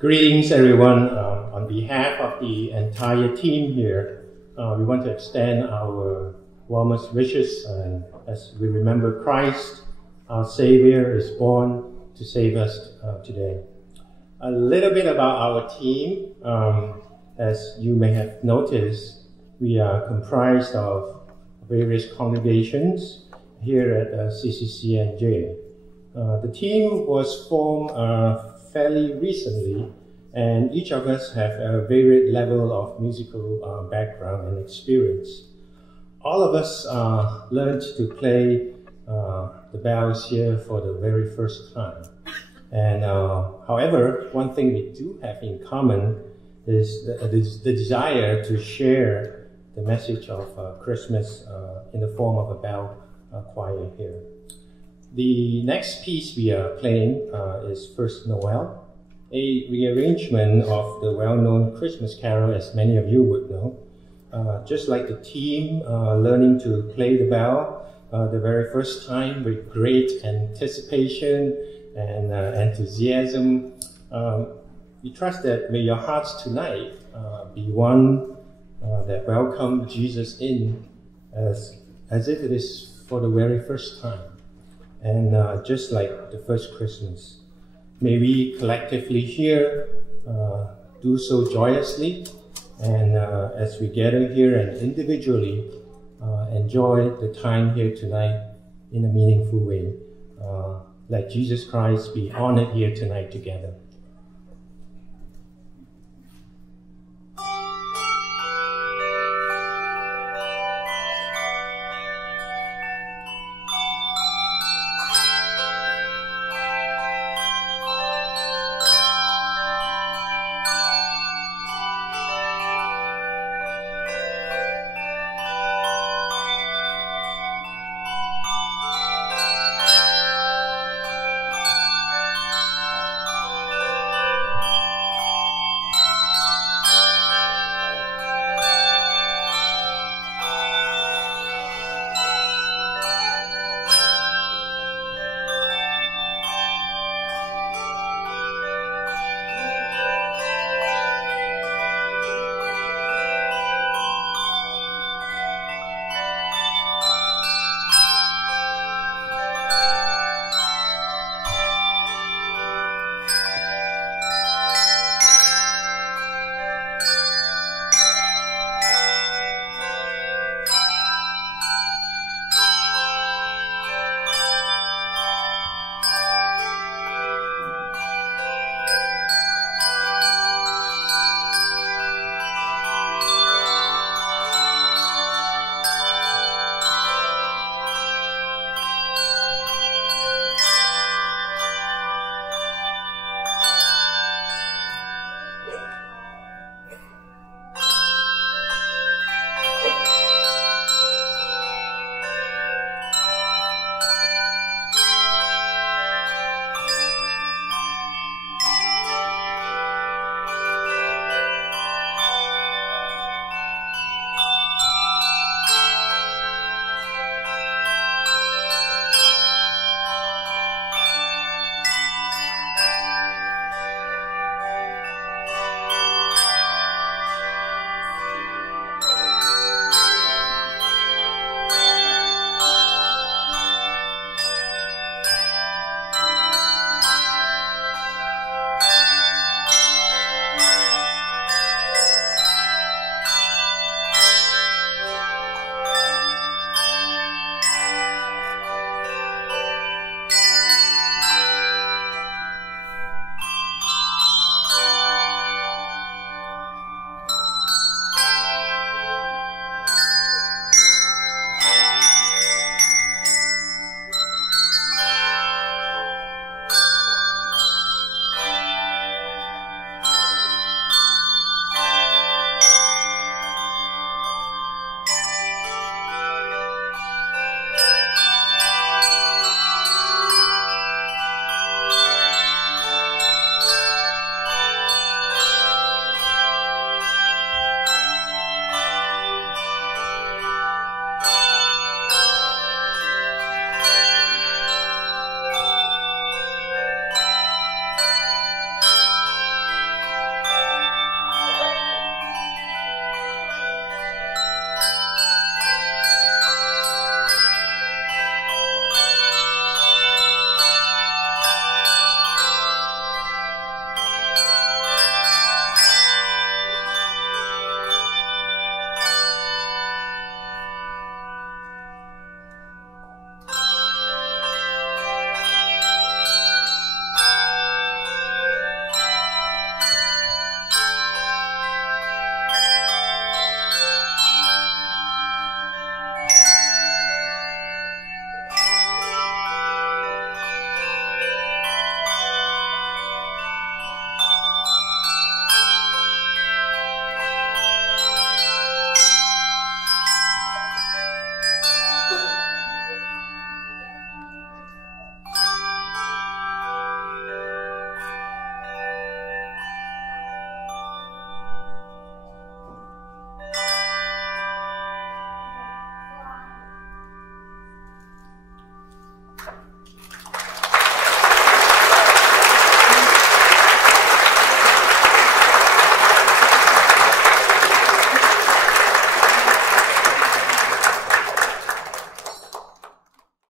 Greetings, everyone. On behalf of the entire team here, we want to extend our warmest wishes as we remember Christ, our Savior, is born to save us today. A little bit about our team. As you may have noticed, we are comprised of various congregations here at CCCNJ. The team was formed fairly recently, and each of us have a varied level of musical background and experience. All of us learned to play the bells here for the very first time. And however, one thing we do have in common is the desire to share the message of Christmas in the form of a bell choir here. The next piece we are playing is First Noel, a rearrangement of the well-known Christmas carol, as many of you would know. Just like the team learning to play the bell the very first time with great anticipation and enthusiasm, we trust that may your hearts tonight be one that welcome Jesus in as if it is for the very first time. And just like the first Christmas, may we collectively here do so joyously, and as we gather here and individually enjoy the time here tonight in a meaningful way. Let Jesus Christ be honored here tonight together.